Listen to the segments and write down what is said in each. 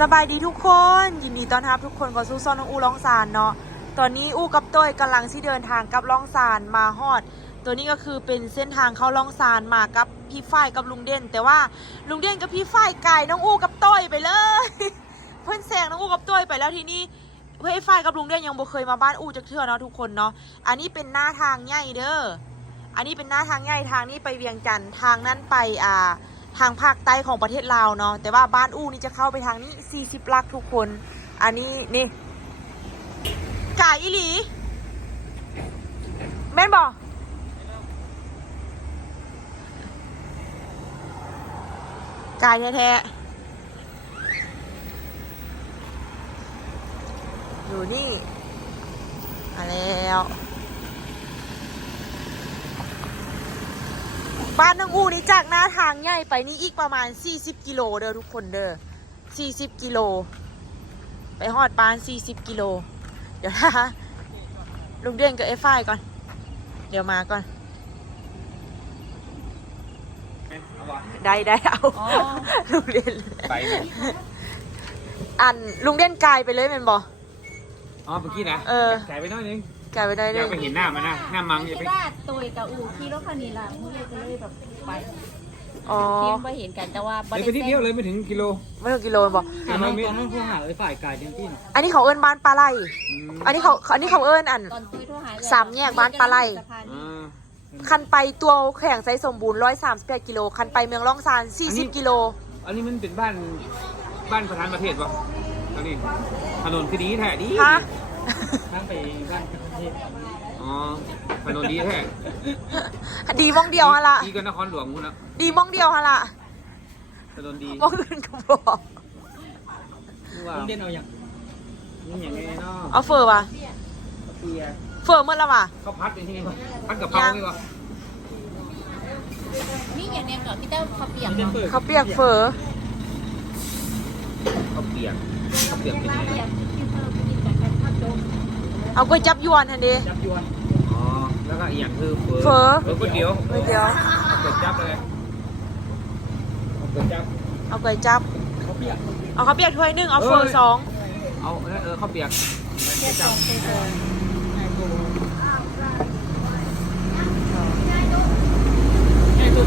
สบายดีทุกคน ยินดีต้อนรับทุกคนเข้าสู่ซอนน้องอูร้องซานเนาะตอนนี้อูกับต้ยกำลังที่เดินทางกับร้องซานมาฮอด ตัวนี้ก็คือเป็นเส้นทางเข้าร้องซานมากับพี่ฝ้ายกับลุงเด่น แต่ว่าลุงเด่นกับพี่ฝ้ายไก่น้องอูกับต้ยไปเลย เพื่อนแซงน้องอูกับต้ยไปแล้วทีนี้เพื่อนฝ้ายกับลุงเด่นยังบ่เคยมาบ้านอูจักเทื่อเนาะทุกคนเนาะอันนี้เป็นหน้าทางใหญ่เด้ออันนี้เป็นหน้าทางใหญ่ทางนี้ไปเวียงจันทร์ทางนั้นไปอ่า ทางภาคใต้ของประเทศลาวเนาะแต่ว่าบ้านอู้นี่จะเข้าไปทางนี้ 40ลักทุกคน อันนี้นี่กายอีหลีแม่นบอกกายแท้ๆอยู่นี่มาแล้ว บ้านน้องอูนี่จากหน้าทางใหญ่ไปนี่อีกประมาณ 40 กิโลเด้อทุกคนเด้อ40 กิโล ไปฮอดปาน 40 กิโล เดี๋ยวนะลุงเด่นกับเอฟไฟก่อน เดี๋ยวมาก่อน ได้ได้เอาลุงเด่นไปไหมอันลุงเด่นกายไปเลยแมันบออ๋อเมื่อกี้นะเออไก่ไปหน้อยนึง กายไปได้อเลยากยไปเห็นหน้ามันนะหน้ามังอย่าไป คิดว่าตัวกับอูขี่รถคันนี้ล่ะเมื่อเลยก็เลยแบบไปอ๋อที่ไม่เห็นกันแต่ว่าเลยไปนิดเดียวเลยไม่ถึงกิโลไม่ถึงกิโลแม่นบอตอนนั้นตอนนั้นผู้หาไอ้ฝ่ายกายเต็มที่อันนี้เขาเอิ้นบ้านปลาไหลอันนี้เขาอันนี้เขาเอิ้นอัน ตอนตุ้ยโทรหาสามแยกบ้านปลาไหล่อ่าคันไปตัวแข่งไซสมบูรณ์ร้อยสามสิบกิโล คันไปเมืองล่องซานสี่สิบกิโล อันนี้มันเป็นบ้านบ้านประธานประเทศปะตอนนี้ถนนคือดีแท้ดีฮะ ข้ามไปบ้านประเทศอ๋อถนนดีแท้ดีมองเดียวฮะละดีกว่านครหลวงคุณนะดีมองเดียวฮะละถนนดีมองอื่นก็บอกว่าต้องเด่นเอาอย่างนี่อย่างไงเนาะเอาเฟอร์ป่ะเปียเฟอร์เมื่อละว่ะเขาพัดไปที่นี่ปะพัดกับเพรานี่ปะนี่อย่างเนี้ยกับพี่เต้าเขาเปียกเด่นเนาะเปิดเขาเปียกเฟอร์เขาเปียกเขาเปียกเป็นน้ายังไง เอาก๋วยจับยวนทันดีจับยวนอ๋อแล้วก็อีกอย่างคือเฟอเฟอเฟอก๋วยเตี๋ยวก๋วยเตี๋ยวเอาก๋วยจับเลยเอาก๋วยจับเอาก๋วยจับเขาเปียกเอาเขาวเปียกถ้วยหนึ่งเอาเฟอร์สองเอาเออเออข้าวเปียกเปียกสองเปียกสอง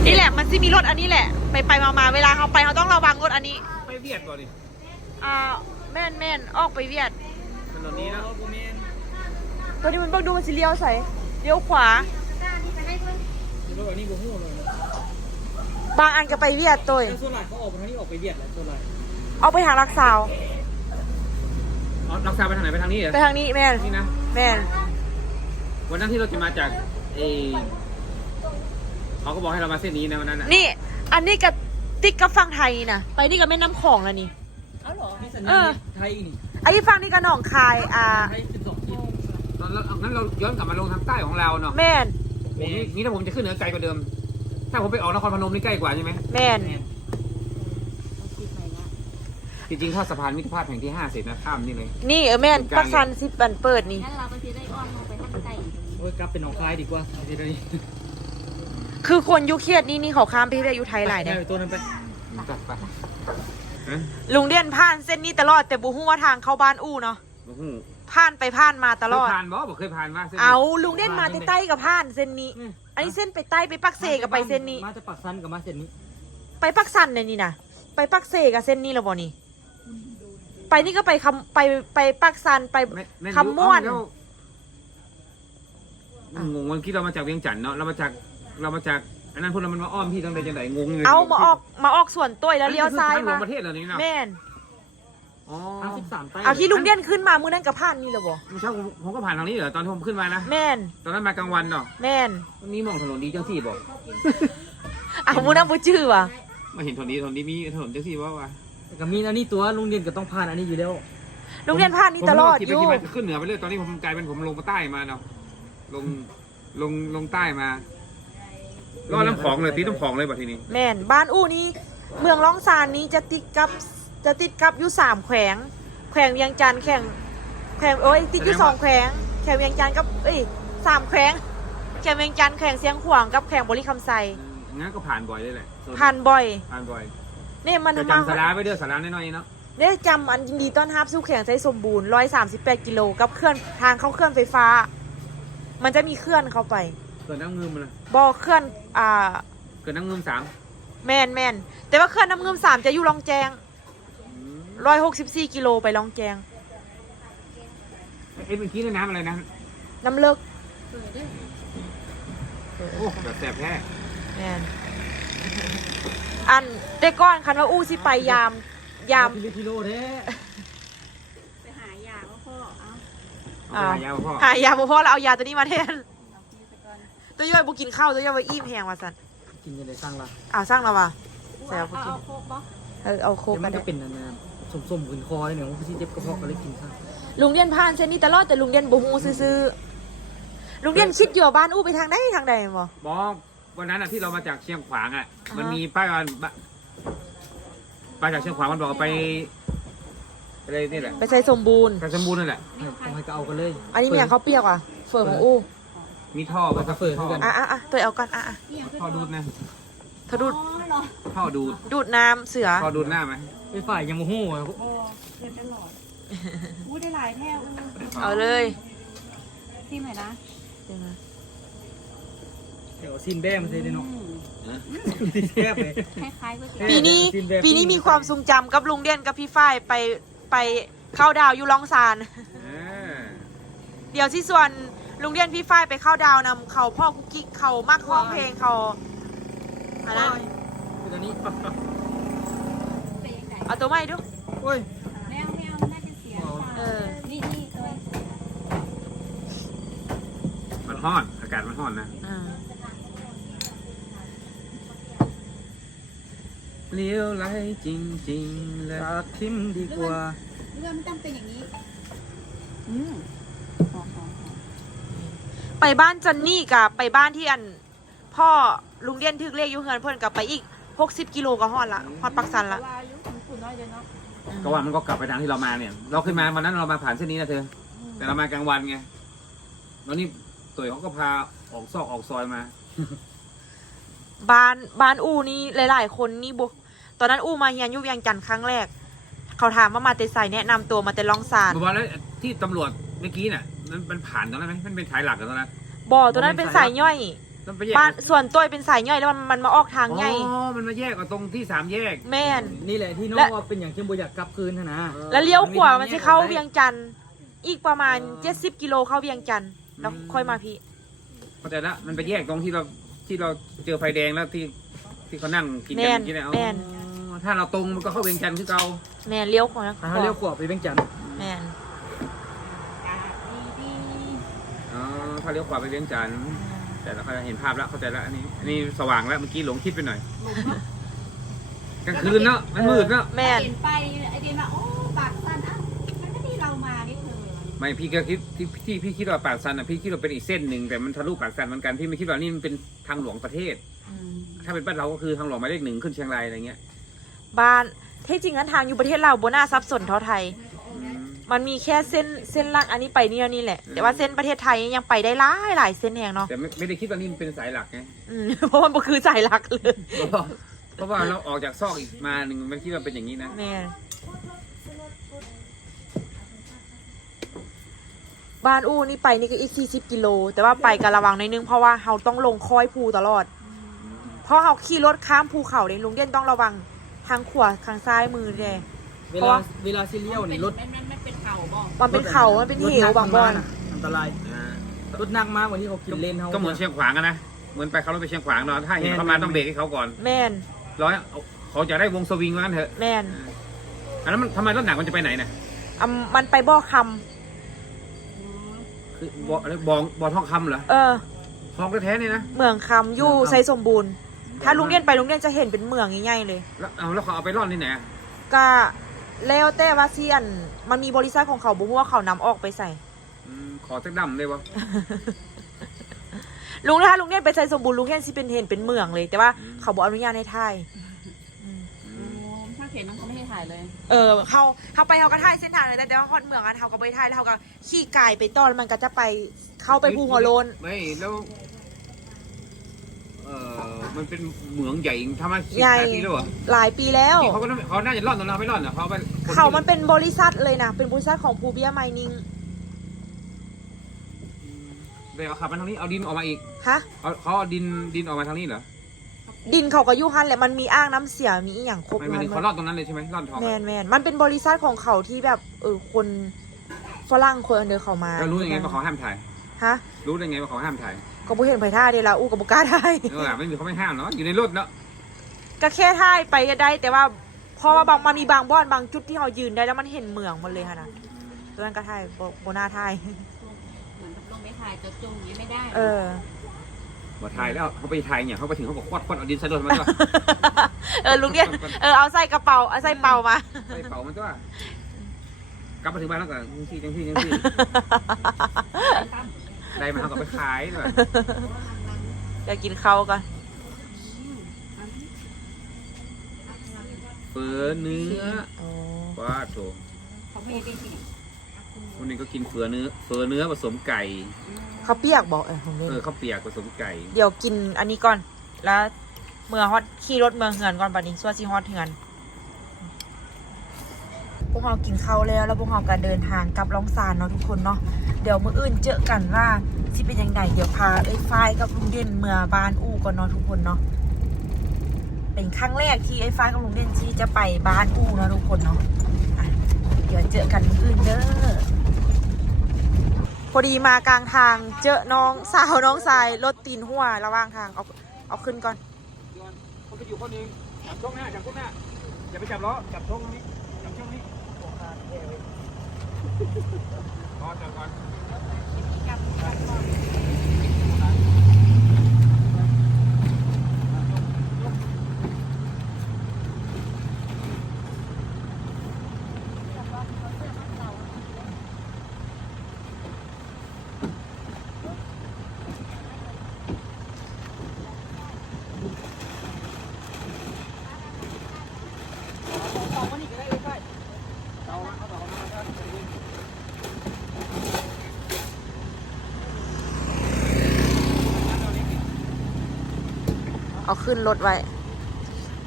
นี่แหละมันสิมีรถอันนี้แหละ ไปไปมามาเวลาเขาไปเขาต้องระวังรถอันนี้ ไปเวียดก่อนดิอ่าแม่นแม่นออกไปเวียดถนนนี้นะ ตัวนี้มันเบิ่งดูมันสิเลี้ยวใส่เลี้ยวขวารถอันนี้กูหู้เลยบางอันก็ไปเวียดตัวแล้วโซลาร์เขาออกมาทางนี้ออกไปเวียดแล้วโซลาร์เอาไปทางรักษาว อ๋อรักษาไปทางไหนไปทางนี้เหรอ ไปทางนี้แม่นนี่นะ แม่นวันนั้นที่เราจะมาจากเออเขาก็บอกให้เรามาเส้นนี้นะวันนั้นนะนี่ อันนี้กับติ๊กกับฝั่งไทยนะไปนี่กับแม่น้ำของแล้วนี่ เอาเหรอนี่สัญเอญาอณไทยนี่ไอ้ฝั่งนี้กับหนองคายอ่า ไทยสิบสองกิโล ตอนเรางั้นเราย้อนกลับมาลงทางใต้ของเราเนาะแม่นผมนี่นี่ถ้าผมจะขึ้นเหนือไกลกว่าเดิม ถ้าผมไปออกนครพนมนี่ใกล้กว่าใช่ไหมแม่นคิดใหม่ละจริงๆถ้าสะพานมิตรภาพแห่งที่ห้าเสร็จนะข้ามนี่เลย นี่เออแม่นปักซันสิบบันเปิดนี่ งั้นเราก็จะได้อ้อมลงไปข้างใต้อีกโอ้ยกลับเป็นหนองคายดีกว่าทีนี้คือคนยุคเครียดนี่นี่เขาข้ามไปเรียกยุไทยหลายเนี่ยไปตัวนั้นไปไปไปเอ๊ะลุงเดียนผ่านเส้นนี้ตลอดแต่บุฮู้ว่าทางเข้าบ้านอู้เนาะ โอ้โห ผ่านไปผ่านมาตลอด เคยผ่านบ่บอกเคยผ่านมาส้นนี้เอาลุงเดียนมาใต้ๆกับผ่านเส้นนี้อันนี้เส้นไปใต้ไปปักเซกับไปเส้นนี้ มาจะปักซันกับมาเส้นนี้ไปปักสันเนี่ยนี่นะไปปักเซกับเส้นนี้แล้วบ่นี่ ไปนี่ก็ไปคำไปไปปักสันไปแม่แม่นคำม่วน เอ้าแล้วงงวันคิดเรามาจากเวียงจันทน์เนาะเรามาจากเรามาจากอันนั้นพวกเรามันมาอ้อมพี่ตั้งแต่จังไหนงงเลยเอามาออกมาออกส่วนต้วยแล้วเลี้ยวซ้ายอันนี้คือทงหลมาวงประเทศเหรอนี่เนาะแม่น อ๋อทางสิบสามใต้เอาที่ลุงเดียนขึ้นมามือนั่นกับผ่านนี่แล้วบ่ไม่ใช่ผมผมก็ผ่านทางนี้เหรอตอนที่ผมขึ้นมานะ แม่นตอนนั้นมากลางวันเนาะแม่นวันนี้มองถนนดีจังสี่บอกเอามือนั่นบ่ชื่อว่ะมาเห็นถนนดีถนนดีมีถนนจังสี่ว่าว่ากับมีอันนี้ตัวลุงเด่นก็ต้องผ่านอันนี้อยู่แล้วลุงเดียนผ่านนี่ตลอดผมอขี่ยู่ไปขี่มาขึ้นเหนือไปเรื่อยตอนนี้ผมกลายเป็นผมลงมาใต้มาเนาะลงลงลงใต้มาล่อน้ำของเลยตีน้ำของเลยแบบทีนี้ แม่นบ้านอู้นี้เมืองร้องซานนี้จะติดกับ จะติดกับอยู่สามแขวง แขวงเวียงจันทร์แขวงแขวงโอ้ยติดอยู่สองแขวงแขวงเวียงจันทร์กับเอ้ยสามแขวงแขวงเวียงจันทร์แขวงเสียงขวางกับแขวงบริคำไซงั้นก็ผ่านบ่อยเลยแหละผ่านบ่อยผ่านบ่อยเนี่ยมันจะมาจำสาราไปเด้อสาราน้อยๆเนาะได้จำอันยินดีต้อนรับสู่แข่งใจสมบูรณ์138กิโลกับเคลื่อนทางเข้าเคลื่อนไฟฟ้า มันจะมีเคลื่อนเข้าไปเกิดน้ำเงิมมาเลยบ่เคลื่อนอ่าเกิดน้ำเงิมสามแมนแมนแต่ว่าเคลื่อนน้ำเงิมสามจะอยู่ลองแจง ร้อยหกสิบสี่กิโลไปลองแจง เอ้ยเมื่อกี้นี่น้ำอะไรนะน้ำเลิกสวยด้วยโอ้แบบแสบแพ้แมนอันแต่ก้อนคันว่าอู้สิไปยาม ยาม กิโลกิโลแท้ไปหายาว่าพ่อเอาเอาไปหายาพ่อหายาบ่พอแล้วเอายาตัวนี้มาแทน เอาพี่ไปก่อนตัวย่อยบุกินข้าวตัวย่อยไปอิ่มแหงว่าสันกินยังไงสร้างละอ้าวสร้างแล้วว่ะอู้แซวเอาพวกกิน เอาโคกบ่เออเอาโคกเดี๋ยวกัมันนได้ก็เป็นอันนั้น สมๆขึ้นคอเนี่ยว่าพี่เจ็บกระเพาะก็เลยกินข้าวลุงเดียนผ่านเส้นนี้ตลอดแต่ลุงเดียนบ่ฮู้ซื่อๆลุงเดียนคิดอยู่ว่าบ้านอู้ไปทางใดทางใดบ่บอกวันนั้นอะที่เรามาจากเชียงขวางอะอ่าฮะมันมีป้ายวันมาจากเชียงขวางมันบอกว่าไปอะไรนี่แหละไปใส่สมบูรณ์กระสมบูรณ์นั่นแหละต้องให้ก็เอากันเลย อันนี้เมียเขาเปียกว่ะเฟิร์ของอู้มีท่อเอากาแฟให้กันอะอะอะตัวเอาก่อนอะอะนี่ยังท่อดูดนะเธอดูดอ๋อเหรอท่อดูดดูดน้ำเสือท่อดูดหน้าไหม ไอ้ฝ่ายยังโมโหอะโอ้เรียนตลอดอู้ได้หลายแถวอู้เอาเลยซิมหน่อยนะเดี๋ยวซินแบ้มันเลยเนาะอืมซินแบ้เลยคล้ายๆก๋วยเตี๋ยวปีนี้กินแบบปีนี้มีความทรงจำกับลุงเดียนกับพี่ฝ้ายไปไปเข้าดาวอยู่ลองซานเออเดี๋ยวที่ส่วนลุงเดียนพี่ฝ้ายไปเข้าดาวนำเขาพ่อกุ๊กกิ๊กเขามักร้องเพลงเขาอันนั้นคือตอนนี้ เป็นยังไงเอาตัวใหม่ดูโอ้ยแมวแมวน่าจะเสียเออนี่นี่ตัวมันห้อน อากาศมันห้อนนะอ่าเลี้ยวไหลจริงๆแล้วตัดทิมดีกว่าเรื่องมันต้องเป็นอย่างนี้ อืมหอมหอมหอมไปบ้านจันนี่กับไปบ้านที่อัน พ่อลุงเดียนทึกเลขอยู่เฮือนเพิ่นกับไปอีก 60 กิโลก็ฮอดละฮอดปักสันละลายุคุณคุณ น้อยเดียวเนาะก็ว่ามันก็กลับไปทางที่เรามาเนี่ย เราขึ้นมาวันนั้นเรามาผ่านเส้นนี้นะเธอ แต่เรามากลางวันไงแล้วนี่ตัวเขาก็พาออกซอกออกซอยมา บ้านบ้านอูนี่หลาย ๆ คนนี่บตอนนั้นอูมาเฮียนอยุเวียงจันทร์ครั้งแรก เขาถามว่ามาเตไซแนะนำตัวมาแต่ลองซานบอกว่าแล้วที่ตำรวจเมื่อกี้น่ะมันมันผ่านตรงนั้นไหมมันเป็นสายหลักกันตรงนั้นบ่อตัวนั้นเป็นสายย่อย มันไปแยกบ้านส่วนตัวเป็นสายย่อยแล้วมันมันมาออกทางอ๋ใหญ่อมันมาแยกกับตรงที่สามแยก แม่น นี่แหละที่น้องและ ว่าเป็นอย่างเช่นบอยากกลับคืนนะนะแล้วเลี้ยวขวามัมันนมีจะเข้าทางแยกเวียงจันทร์อีกประมาณอ๋อ70 กิโลเข้าเวียงจันทร์แล้วค่อยมาพี่ เข้าใจละมันไปแยกตรงที่เราที่เราเจอไฟแดงแล้วที่ที่เขานั่งกินกัแม่นนกินเนี่ยอ๋อแม่น ถ้าเราตรงมันก็เข้าเวียงจันทร์ที่เราแม่นเลี้ยวขวาถ้าเลี้ยวขวาไปเวียงจันทร์แม่นกาดีดีอ๋อถ้าเลี้ยวขวาไปเวียงจันทร์ แต่เราเห็นภาพแล้วเข้าใจแล้วอันนี้อันนี้สว่างแล้วเมื่อกี้หลงคิดไปหน่อยหลุมเนาะกลางคืนเนาะมันมืดเนาะแม่นเห็นไปไอเดียมาโอ้ปากสั้นอะมันก็ที่เรามานี่คือไม่พี่ก็คิดที่ที่พี่คิดว่าปากซันอะพี่คิดว่าเป็นอีกเส้นหนึ่งแต่มันทะลุปากซันเหมือนกันพี่ไม่คิดว่านี่มันเป็นทางหลวงประเทศถ้าเป็นบ้านเราก็คือทางหลวงหมายเลขหนึ่งขึ้นเชียงรายอะไรเงี้ย บ้านที่จริงนั้นทางอยู่ประเทศเราวบน่าซับสนเท่าไทยอื มมันมีแค่เส้นเส้นล่างอันนี้ไปนี่แล้วนี่แหละ แต่ว่าเส้นประเทศไทยยังไปได้หลายหลายเส้นแหงเนาะแต่ไม่ไม่ได้คิดว่านี่มันเป็นสายหลักไงอืมเพราะมันบ่คือสายหลักเลยเพราะว่าเพราะว่าเราออกจากซอกอีกมาหนึ่งมันคิดว่าเป็นอย่างนี้นะแม่นบ้านอู้นี่ไปนี่ก็อีก40กิโล แต่ว่าไปกันระวังหน่อยนึงเพราะว่าเราต้องลงคอยภูตลอด เพราะเราขี่รถข้ามภูเขาเลยลุงเด่นต้องระวังทางขวาทางซ้ายมือเลย เวเพราะลาว่าเวลาซิเลี้ยวนี่รถมันมันมันเป็นเข่าบอกมันเป็นเขามันเป็นเหวบางบอนรถหนักมอันตรายอ่ารถหนักมากวันนี้เขากินเลนเขาก็เหมือนเชียงขวางอะนะ เหมือนไปเขารถไปเชียงขวางเนาะ ถ้าเห็นเขามาต้องเบรกให้เขาก่อน แม่นร้อยเอาเขาจะได้วงสวิงว่างั้นเถอะแม่นอันนั้นมันทำไมรถหนักมันจะไปไหนน่ะอะมันไปบ่อคคือบ่ออะไรบ่อบ่อทองคำเหรอำเออ ทองแท้ๆเนี่ยนะเมืองคำอยู่ไซสมบูรณ์ ถ้าลุงเด่นไปลุงเด่นจะเห็นเป็นเมืองใหญ่ๆเลย แล้วเอาแล้วเขาเอาไปร่อนที่ไหนอะก็ แล้วแต่ว่าเซียน มันมีบริษัทของเขาบุ้งว่าเขานำออกไปใส่ อืมขอสักดำได้ปะลุงถ้าลุงเด่นไปใส่สมบูรณ์ลุงเด่นสิเป็นเห็นเป็นเมืองเลย แต่ว่าเขาบอกอนุญาตให้ถ่ายอืมถ้าเขียนน้องเขาไม่ให้ถ่ายเลย เออเขาเขาไปเขาก็ถ่ายเส้นทางเลยแต่แต่ว่าฮอดเมืองอันเขาก็ไปถ่ายแล้วเขาก็ขี่กายไปต้อนมันก็จะไปเข้าไปภูหัวโลน ไม่แล้ว เอ่อมันเป็นเหมืองใหญ่ทำมาสิบใหญ่ แปดปีแล้วเหรอหลายปีแล้วที่เขาก็ต้องเขาน่าจะรอดตอนเราไม่รอดนะเขาไปเขามันเป็นบริษัทเลยนะ เป็นบริษัทของภูเบียไมนิงเดี๋ยวเอาขับมาทางนี้เอาดินออกมาอีกฮะเอาเขาเอาดินดินออกมาทางนี้เหรอดินเขาก็อยุหันแหละมันมีอ่างน้ำเสียมีอหย่างครบไม่ไม่ได้เขารอดตรงนั้นเลยใช่ไหมรอดทองแมนแมนมันเป็นบริษัทของเขาที่แบบเออคนฝรั่งคนอันเดินเขามาแล้วรู้ยังไงว่าเขาห้ามถ่ายฮะรู้ได้ไงว่าเขาห้ามถ่าย ก็บ่เห็นไผท่าเดะละอู้กับบุกล้าได้เออไม่มีเขาไม่ห้ามเนาะอยู่ในรถเนาะก็แค่ท่ายไปก็ได้ แต่ว่าเพราะว่าบางมันมีบางบ้อนบางจุดที่เขายืนได้แล้วมันเห็นเมืองหมันเลยค่ะนะตัวนั้นก็ท่ายโบหน้าท่าย เหมือนกับลงไม่ถ่ายจะจงอย่างนี้ไม่ได้เออมาถ่ายแล้วเขาไปถ่ายเนี่ยเขาไปถึงเขาบอกควัดควัดเอาดินใส่รถมาด้วยเออลุงเดียนเออเอาใส่กระเป๋าเอาใส่เป๋ามา ใส่เป๋ามันด้วยกลับมาถึงบ้านแล้วก็จังซี่จังซี่จังซี่ ได้มาเขาก็ไปขายด้วยอยากกินข้าวกันเฟอเนื้ออ๋อว้าโถเขาไม่ได้กินวันนี้ก็กินเฟอเนื้อเฟอเนื้อผสมไก่ เขาวเปียกบอกเออผมเล่นเออข้าวเปียกผสมไก่ เดี๋ยวกินอันนี้ก่อน แล้วเมื่อฮอตขี่รถเมืองเหือนก่อนปันนี้ส่วนซีฮอตเหือนพ วกเรากินข้าวแล้ว แล้วพวกเราก็เดินทางกลับล่องซานเนาะทุกคนเนาะเดี๋ยวมื้ออื่นเจอกันว่าสิเป็นยังไงเดี๋ยวพาเอ้ยฝ้ายกับลุงเด่นเมื่อบ้านอู่ก่อนเนาะทุกคนเนาะเป็นครั้งแรกที่ไอ้ฝ้ายกับลุงเด่นที่จะไปบ้านอู่เนาะทุกคนเนาะเดี๋ยวเจอกันมื้ออื่นเด้อพอดีมากลางทางเจอน้องสาวน้องชายรถตีนหัวระหว่างทางเอาเอาขึ้นก่อนคนไปอยู่คนนึงจับช่องหน้าจับช่องหน้าอย่าไปจับล้อจับช่องนี้จับช่องนี้ รอจับก่อนเอา ขึ้นรถไว้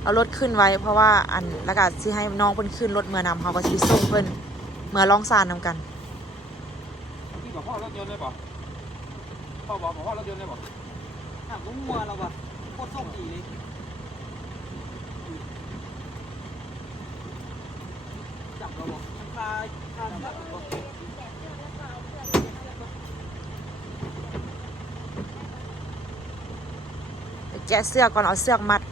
เอารถขึ้นไว้ เพราะว่าอันแล้วก็สิให้น้องเพิ่นขึ้นรถเมื่อนำเขาก็สิส่งเพิ่นเมื่อล่องซานนำกันพี่บอกพ่อรถยนต์เลยบอกพ่อบอกบอกพ่อรถยนต์เลยบอกถามว่ามัวเราแบบโคตรโชคดีเลยจับเราบอกคาคาจับเราบอ กแกะเสื้อก่อนเอาเสื้อมัด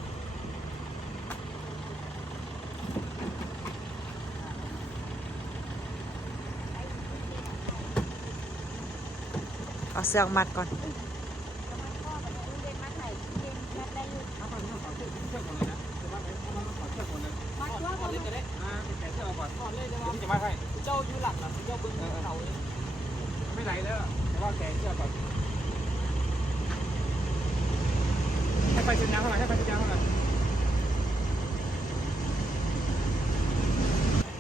เอาเสื้อมัดก่อน เจ้าอยู่หลังนะเจ้าบิ้งเขาไม่ไหลแล้วแต่ว่าแกเชื่อก่อน ให้ไปชิ้นยางเท่าไหร่ให้ไปชิ้นยางเท่าไหร่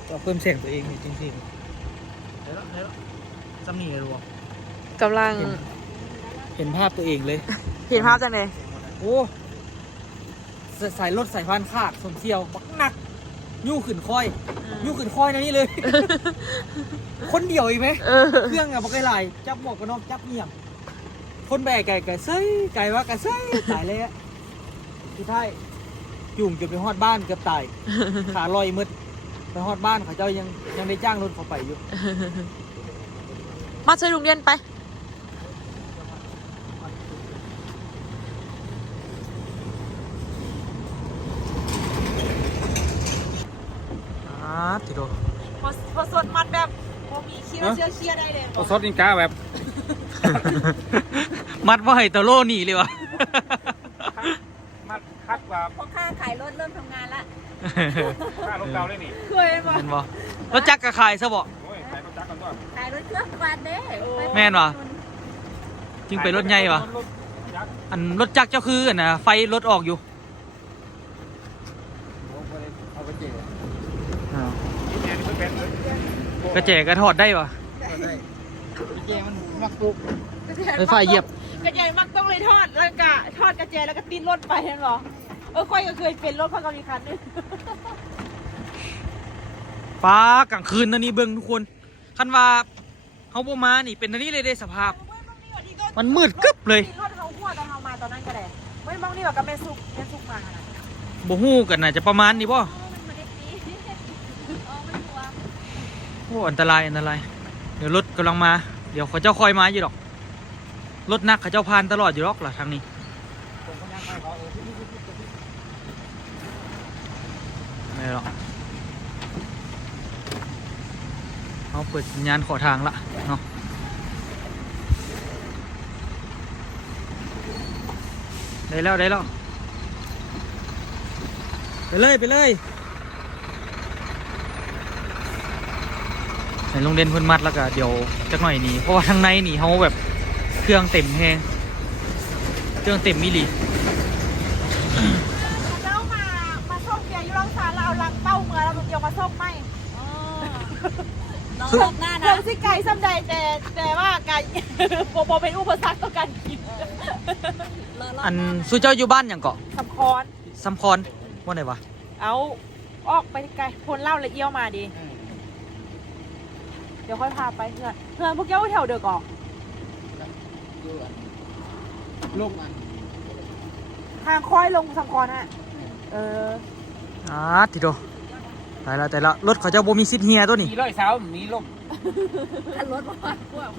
เราเพิ่มเสียงตัวเองจริงๆแล้วแล้วจะมีอะไรวะกำลังเห็นภาพตัวเองเลย เห็นภาพจังเลยโอ้สสายรถสายพานขาดสมเซียวบักหนักยู่ขึ้นคอย ยู่ขึ้นคอยนะนี่เลย คนเดียวอีกไหม เออเครื่องอะบอกไก่ไหลายจับหมวกกันน็อกจับเงียบคนแบกไก่ไก่เซ้ยไก่ว่าไก่เซ้ยตายเลยอะ ที่ท้ายจุ่มจนไปฮอดบ้านเกือบตาย ขาลอยมืดไปฮอดบ้านเขาเจ้ายังยังได้จ้างรถเขาไปอยู่มาช่วยลุงเรียนไป อ่าติโดพอพอสดมัดแบบพอมีขี้แล้วเชื่อเชียได้เลยเอาซดนินกาแบบ มัดว่าให้ตะโลหนีเลยวะ มัดคัดว่า พอค่าขายรถเริ่มทำงานละ ค่ารถเราได้นี่เคยบ่เห็นบ่รถจักรกระขายซะบ่โอ้ยใส่รถจักรกันด้วยขายรถเครื่องกวาดเด้แม่นวะจึงเป็นรถใหญ่ปะรถยักษ์อันรถจักรเจ้าคืออันนะไฟรถออกอยู่เอาไปเจ๋นี่แอนนี่เป็นเลยกระแจกระถอดได้ปะกระแจมันมักปุกไฟฟ้าเหยียบกระเจมักต้องเลยทอดแล้วก็ทอดกระเจแล้วก็ติดรถไปนั่นหรอ เออค่อยก็เคยเป็นรถเขาก็มีคันนึงฟ้ากลางคืนนั่นนี่เบิ่งทุกคนคันว่าเฮาบ่มานี่เป็นอันนี้เลยเด้สภาพ มันมืดกึบเลย รถเขาหัวตอนเขามาตอนนั้นก็ได้ไม่มองนี่แบบกับแม่ซุกแม่ซุกมาขนาดนั้นบ่ฮู้กันน่าจะประมาณนี้บ่มันมาได้ปีอ๋อมันหัวโอ้อันตรายอันตราย เดี๋ยวรถกำลังมา เดี๋ยวเขาเจ้าคอยมาอยู่ดอก รถนักเขาเจ้าผ่านตลอดอยู่ดอกล่ะทางนี้ ไม่หรอกเอาเปิดสัญญาณขอทางละเนาะได้แล้วได้แล้ว ไปเลย ไปเลยในโรงเรียนพิ่นมัดแล้วก็เดี๋ยวจักหน่อยหนีเพราะว่าทางในนี่เขาแบบเครื่องเต็มแฮงเครื่องเต็มมิล ยวมาส่งไม่อ๋อน้องหน้าเรื่นะองที่ไก่ซ้ำใดแต่แต่ว่าไก่โบโบเป็นอุปสรรคต่อการกินอันสุเจ้าอยู่บ้านอย่างเกาะสำคอนซัมพรว่าไหนวะเอาออกไปไกลคนเล่าละเอี้ยวมาดี เดี๋ยวค่อยพาไปเพื่อนเพื่อนพวกเจ้าแถวเดือกออกลูกทางค่อยลงสำคอนฮะเอออ่าติโด ตายแล้วแต่ละรถเขาเจ้าบ่มีซิทเฮียตัวนี้มีร้อยเสามีลมขันรถมาพวก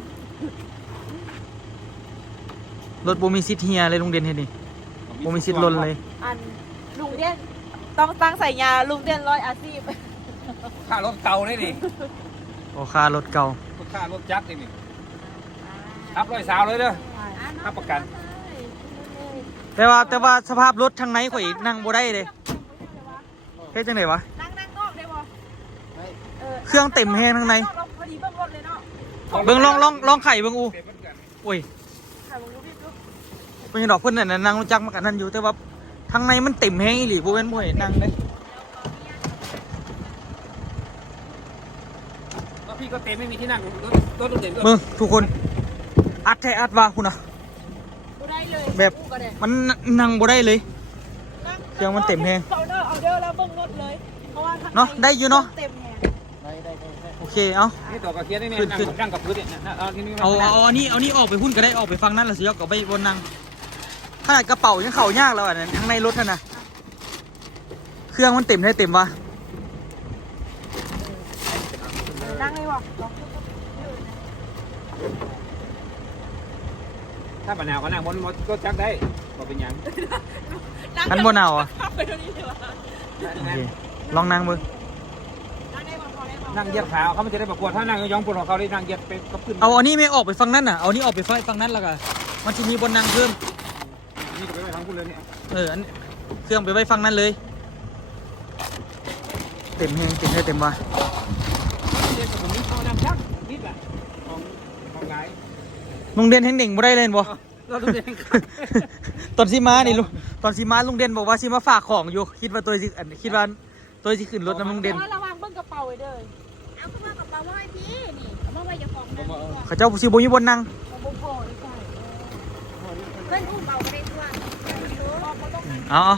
รถบ่มีซิทเฮียเลยโรงเรียนเฮ็ดนี่บ่มีซิทลนเลย อันลุงเด่นต้องตั้งใส่ยาลุงเด่นร้อยอาชีพค่ารถเก่าได้ดิโอ้ค่ารถเก่าค่ารถจักรนี่นี่รับร้อยเสาเลยเด้อรับประกัน แต่ว่าแต่ว่าสภาพรถทางในข่อยนั่งบ่ได้เลยเฮ็ดจังไดวะ นั่งนั่งนอกได้บ่ เออเครื่องเต็มแฮงข้างใน พอดีเบิ่งรถเลยเนาะเบิ่งลองลองลองไข่เบิ่งอูโอ้ยถ่ายลงรูปดิดูเป็นดอกเพิ่นน่ะนั่งรู้จักมากันนั่นอยู่แต่ว่าทางในมันเต็มแฮงอีหลีบ่แม่นบ่ให้นั่งเลยแล้วพี่ก็เต็มไม่มีที่นั่งรถรถรถเด่นก็เบิ่งทุกคน อัดแท้อัดว่าคุณน่ะบ่ได้เลยแบบอู้ก็ได้มันนั่งบ่ได้เลย นั่เครื่องมันเต็มแฮง เอาเด้อเอาเด้อแล้วเบิ่งรถเลย เพราะว่าข้งใเนาะได้อยู่เนาะ เต็มแฮง โอเค เอา นี่ตัวกระเทียมนี่เนี่ยขึ้นนั่งขึ้นนั่งกับพื้นเนี่ยนะเอาที่นี่เอาเอาเอาอันนี้เอานี่ออกไปหุ้นก็ได้ออกไปฟังนั่นแล้วสิยกเอาไปบนนั่งขนาดกระเป๋ายังเข่ายากแล้วอะทั้งในรถน่ะนะเครื่องมันเต็มได้เต็มวะนั่งเลยบ่ถ้าปะนาวก็นั่งบนรถก็จักได้บ่เป็นหยังอันบนเอาอะขับไปตรงนี้ดีกว่าโอเคลองนั่งมือนั่งได้บ่พอได้บ่ นั่งเหยียบขาเขาไม่จะได้ประกวดถ้านั่งยองๆปวดของเขาได้นั่งเหยียบไปกับขึ้นเอาอันนี้ไม่ออกไปฟังนั่นน่ะ เอานี่ออกไปฟังฟังนั่นแล้วก็มันจะมีบนนั่งเพิ่ม นี่ก็ไปไปทางคุณเลยเนี่ยเอออันเครื่องไปไว้ฟังนั่นเลย เต็มแฮงเต็มได้เต็มวะเด็กกับผมนี่เขานั่งจักนิดแหละของของไงโรงเรียนแห่งหนึ่งบ่ได้เล่นบ่ เราต้องเดินตอนซีมานี่ลุงตอนซีมาลุงเด่นบอกว่าซีมาฝากของอยู่ คิดว่าตัวสิอันคิดว่าตัวสิขึ้นรถน้ำลุงเด่น ระวัง ไว้เด้อเอาเข้ามากับปลาว่าไอ้พี่นี่เอามาไว้เจะของนั่นดีกว่าเขาเจ้าซีบอยู่บนนั่งเอาบ่พออีกใช่เพื่อนอุ้มเบาก็ได้ทั่วบ่ต้องนั่งเอาเอา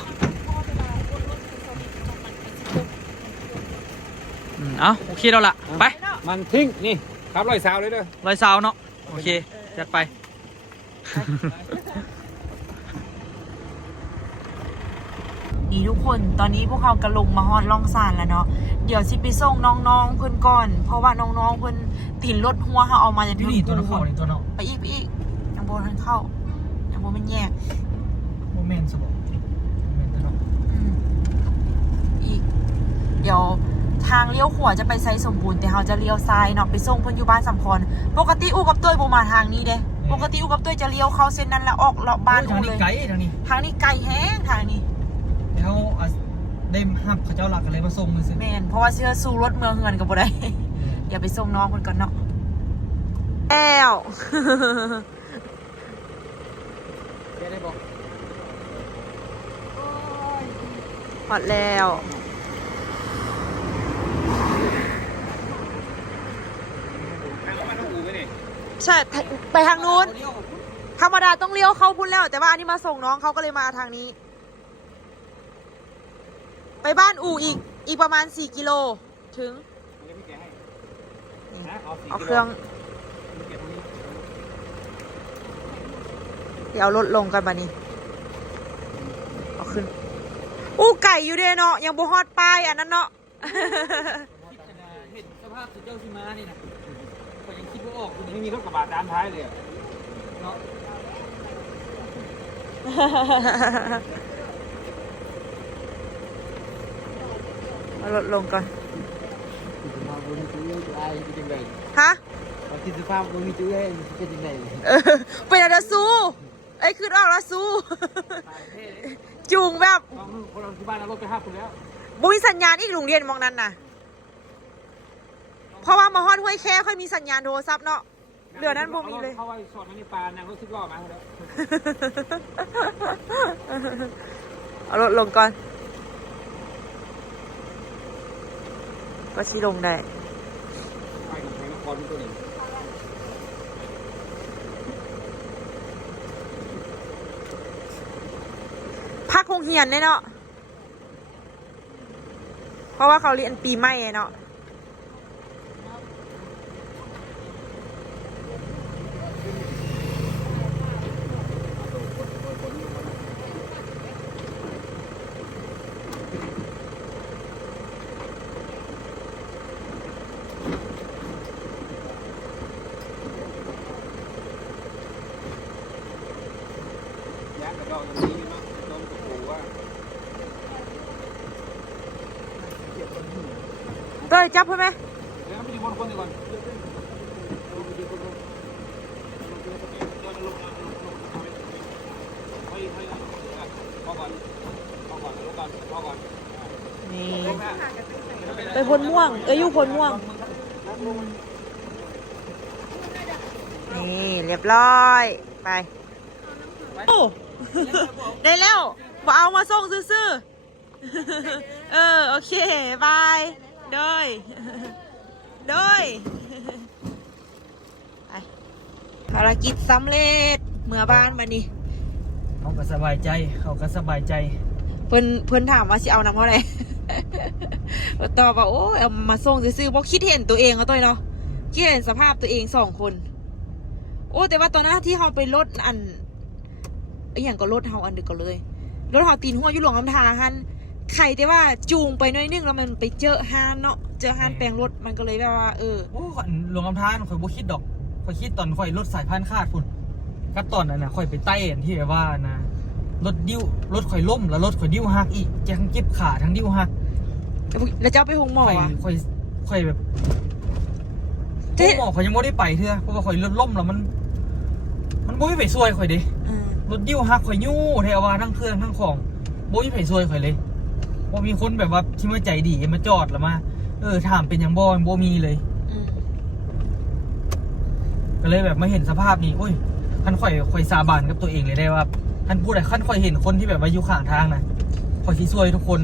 พอไปได้บนรถคือสวิตช์ของมันเป็นสิบหกอืมเอาโอเคแล้วล่ะไปมันทิ้งนี่ครับร้อยสาวเลยเด้อรอยซาวเนาะโอเคจัดไป นี่ทุกคน ตอนนี้พวกเขากระลงมาฮอดล่องซานแล้วเนาะ เดี๋ยวสิไปส่งน้องๆเพื่อนก่อน เพราะว่าน้องๆเพื่อนติดรถหัวเขาเอามาจากนี่ตัวน้ำเขานี่ตัวน้ไปอีกไปอีกยังโบทันเข้ายังโบมันแยกำโมเมนต์สมองโมเมนต์ตัวน้อืมอีกเดี๋ยวทางเลี้ยวขวาจะไปไซสมบูรณ์แต่เขาจะเลี้ยวซ้ายเนาะไปส่งเพื่อนอยู่บ้านสำคอนปกติอูกับตุ้ยโบมาทางนี้เด้ปกติอูกับตุ้ยจะเลี้ยวเข้าเส้นนั้นแล้วออกเลาะบ้านอูทางเลนี้ยไกลทางนี้ทางนี้ไกลแห้งทางนี้ เขาอะได้หับเขาเจ้าหลักกันเลยมาส่งมือซื้อแมนเพราะว่าเชื่อสู้รถเมืองเงินกับบ่ได้ อย่าไปส่งน้องคนก่อนเนาะแล้วได้บอกหอดแล้วทางเข้ามาต้องอู่ไปนี่ใช่ไปทางนู้นธรรมดาต้องเลี้ยวเข้าพุ่นแล้ว แต่ว่าอันนี้มาส่งน้องเขาก็เลยมาทางนี้ ไปบ้านอู่อีกอีกประมาณ 4 กิโลถึงเดี๋ยวพี่แกะให้นะเอาสี่เอากิเคโลรื่องพี่แกะตรงนี้เดี๋ยวเอารถลงกันบานี้เอาขึ้น อู้ไก่อยู่เด้เนาะยังบ่ฮอดป้ายอันนั้นเนาะพิจารณาเห็นสภาพสุดเจ้าชิมานี่นะก็ยังคิดว่าออกคุณไม่มีรถกระบะตามท้ายเลยอะเนาะ เอารถลงก่อนสภาพบริสุทธิ์จะอายเป็นยังไงฮะบางทีสภาพบริสุทธิ์เป็นยังไงเออเป็นอะไรสู้ไอ้ยขึ้นออกแล้วสู้ตายเท่จูงแบบลองดูคนเราที่บ้านเอารถไปห้าคนแล้วบุมีสัญญาณอีกโรงเรียนมองนั้นน่ะ เพราะว่ามาฮอดห้วยแค่ค่อยมีสัญญาณโทรศัพท์เนาะเรือนั้นบ่มีเลยเขาไว้สอดไว้ในปลานางรถสิบล้อมาแล้วเอารถลงก่อน ก็ชิลงได้ไปกับแทงนครตัวหนึ่งพักคงเฮียนแน่เนาะ เพราะว่าเขาเรียนปีใหม่เนาะ ยักษ์กระดองตรงนี้เนาะต้มกระปูว่าเต้ยจับเพื่อนไหมเดี๋ยวไปดูบนคนดีก่ไปคนลงลงไปดูคนนี้ย้อนลงมาลงลงเอาไว้เฮ้ยเฮ้ยพอก่อนพอก่อนลงก่อนพอก่อนนี่ลงนะไปพลม่วงเอ้ยอยู่พลม่วง นี่ เรียบร้อย ไป โอ้ ได้แล้วบ่เอามาส่งซื่อๆเออ โอเค บายเดยเดยไปภารกิจสำเร็จ เมื่อบ้านมานี่เขาก็สบายใจ เขาก็สบายใจ เพิ่นเพิ่นถามว่าสิเอาน้ำเท่าไหร่ตอบว่าโอ้ยเอามาส่งซื่อๆเพราะคิดเห็นตัวเองเอาตัวเนาะคิดเห็นสภาพตัวเองสองคน โอ้แต่ว่าตอนนั้นที่เราไปรถอัน ไออย่างก็รถเฮาอันดึกก็เลยรถเฮาตีนหัวอยู่หลวงลำทาฮันไข่แต่ว่าจูงไปหน้อยนึงแล้วมันไปเจอฮานเนาะเจอฮานแปลงรถมันก็เลยแบบว่าเออโอ้ข่อยหลวงลำธารข่อยบ่คิดดอกข่อยคิดตอนข่อยรถสายพานคาดพุ่นกับตอนนั้นน่ะข่อยไปใต้อันที่แบบว่านะรถดิ้วรถข่อยล่มแล้วรถข่อยดิ้วหักอีกจะทั้งเจ็บขาทั้งดิ้วหักแล้วเจ้าไปหงหมอข่อยวะข่อยข่อยแบบเจ๊หมอข่อยยังไม่ได้ไปเถอะเพราะว่าข่อยรถล่มแล้วมัน มันบ่มีไปซวยข่อยเดิอืม รถดิ้วหักข่อยยู่เทว่าทั้งเครื่องทั้งของบ่มีไปซวยข่อยเลยบ่มีคนแบบว่าที่มาใจดีมาจอดแล้วมา เออ ถามเป็นหยังบ่บ่มีเลยอืมก็เลยแบบมาเห็นสภาพนี้โอ้ยท่านข่อยข่อยสาบานกับตัวเองเลยได้ว่าท่านพูดอะไรท่านข่อยเห็นคนที่แบบว่าอยู่ข้างทางนะข่อยสิซวยทุกคน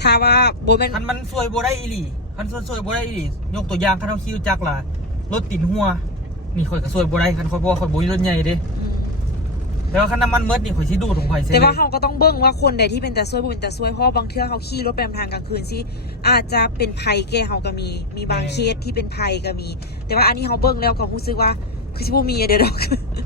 ถ้าว่าโบแมนท่านมันซวยบ่ได้อีหลีท่านซวยซวยบ่ได้อีหลียกตัวอย่างท่านเอาคิวจักรล่ะรถติดหัวนี่ข่อยก็ซวยบ่ได้คันข่อยบ่ว่าข่อยบ่มีรถใหญ่เด้อืม แต่ว่าคันน้ำมันเมิดนี่ข่อยสิดูดของข่อยเสียแต่เลว่ายเขาก็ต้องเบิ่งว่าคนใดที่เป็นแต่ซวยบ่เป็นแต่ซวยเพราะบางเทื่อเขาขี่รถไปนำทางกลางคืนสิอาจจะเป็นภัยแก่เขาก็มี มีบางเคสที่เป็นภัยก็มี แต่ว่าอันนี้เขาเบิ่งแล้วก็รู้สึกว่าคือสิบ่มีอะเด้อดอก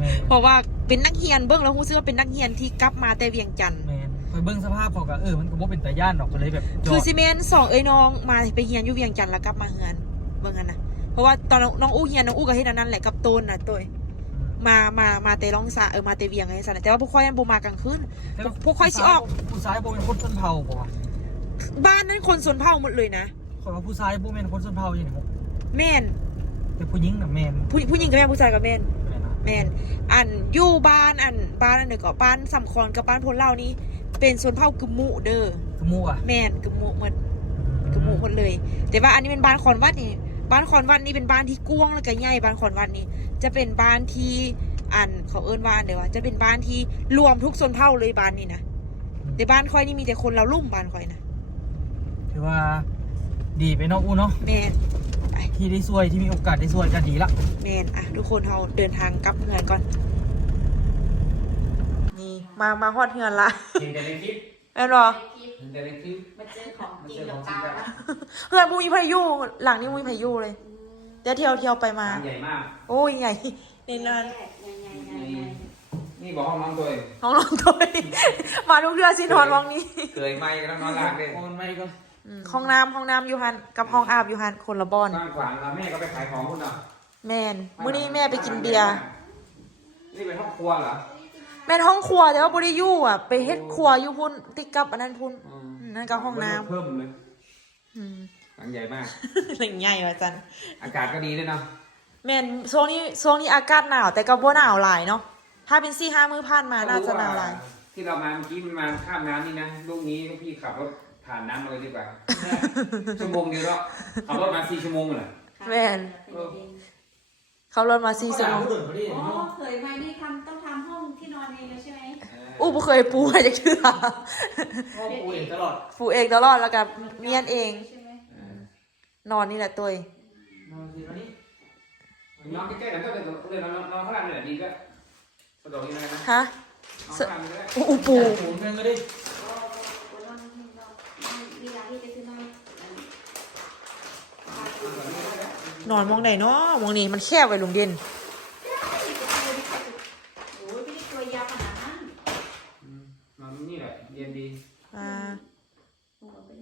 แม่เพราะว่าเป็นนักเรียนเบิ่งแล้วรู้สึกว่าเป็นนักเรียนที่กลับมาแต่เวียงจันทน์แม่นข่อยเบิ่งสภาพเขาก็เออมันก็บ่เป็นตาย่านดอกก็เลยแบบจอคือด ซีเมนสองเอ้ยน้องมาไปเรียนอยู่เวียงจันทน์แล้วกลับมาเฮือนเบิ่งกันนะเพราะว่าตอนน้องอู้เรียนน้องอู้ก็เฮ็ดอันนั้นแหละกับโตนน่ะโตย มามามาแต่ร้องสาเออมาแต่เวียงไงซั่นนะแต่ว่าพวกค่อยยังบ่มากลางคืนแต่ว่าพวกข่อยสิออก ผู้ชายบ่เป็นคนชนเผ่าบ่วะบ้านนั้นคนสนเผ่าหมดเลยนะข่อยว่าผู้ชายบ่แม่นคนชนเผ่าอย่างนี้บ่แม่นแต่ผู้หญิงน่ะแม่นผู้ผู้หญิงกับแม่นผู้ชายกับแม่นแม่นอะแม่นอันอยู่บ้านอันบ้านอันหนึ่งก็บ้านสำคอนกับบ้านพลเล่านี้ เป็นสนเผ่ากึมมุเด้อกระมูอะแม่นกึมมุหมดกึมมุหมดเลย แต่ว่าอันนี้เป็นบ้านคอนวัดนี่ บ้านคอนวัดนี่เป็นบ้านที่กว้างแล้วก็ใหญ่บ้านคอนวัดนี่จะเป็นบ้านที่อันเขาเอิ้นว่าอันเดี๋ยวว่าจะเป็นบ้านที่รวมทุกชนเผ่าเลยบ้านนี้นะแต่บ้านค่อยนี่มีแต่คนเราลุ่มบ้านค่อยนะถือว่าดีไปเนาะอูเนาะแม่นที่ได้ช่วยที่มีโอกาสได้ช่วยกันดีละแม่นอะทุกคนเราเดินทางกลับเมืองก่อนมามาฮอดเฮือนละเห็น แต่ในคลิปแม่นบ่เห็นแต่ในคลิปมาเจอของจริงกับตาแล้วเฮือนมุ้ยพายุหลังนี้มุ้ยพายุเลยเดี๋ยวเที่ยวเที่ยวไปมาร้านใหญ่มาก โอ้ยใหญ่ในร้านนี่นี่บอกห้องน้องตัวเองห้องนอนตัวเองมาทุกเดือนสินอนห้องนี้เคยไหมกันแล้วนอนหลับเลยโอนไม่ก็อืมห้องน้ำห้องน้ำอยู่หันกับห้องอาบอยู่หันคนละบอนกว้างขวางแล้วแม่ก็ไปขายของคุณเนาะแมนมื้อนี้แม่ไปกินเบียร์นี่เป็นห้องครัวเหรอ แม่นห้องครัวแต่ว่าบ่ได้อยู่อะ ไปเฮ็ดครัวอยู่พุ่นติดกับอันนั้นพุ่นอืมอืมนั่นก็ห้องน้ำเพิ่มเลยอืมหลังใหญ่มาก หลังใหญ่ว่าจันอากาศก็ดีด้วยเนาะแม่นช่วงนี้ช่วงนี้อากาศหนาว แต่ก็บ่หนาวหลายเนาะถ้าเป็น4 5มื้อผ่านมาน่าจะหนาวหลายที่เรามาเมื่อกี้มันมาข้ามน้ำนี่นะลูกนี้พี่ขับรถผ่านน้ำมาเลยดีกว่า ชั่วโมงเดียวแล้วขับรถมาสี่ชั่วโมงเลย แม่นเขารถมา4ชั่วโมงตื่นพอดีอ๋อเนาะเคยมานี่ทำต้องทำห้อง ที่นอนเองเลยใช่ไหมอู้บ่เคยปูให้จักเทื่อพ่อปูเองตลอดปูเองตลอดแล้วก็เมียนเอง ใช่ไหมนอนนี่แหละตัวเองนอนทีนี้นอนใกล้ๆกันก็เลยเลยนอนนอนข้างล่างนี่แหละดีก็สะดวกดีนะฮะนอนข้างล่างนี่ก็ได้อู้ปูปูเพิ่งก็ได้อ๋อคนนอนที่นอนมีร้านที่จะขึ้นนอนนอนมองไหนเนาะมองนี่มันแคบไว้ลุงเด่น นี่แหละเย็นดีอ่าหัวเป็น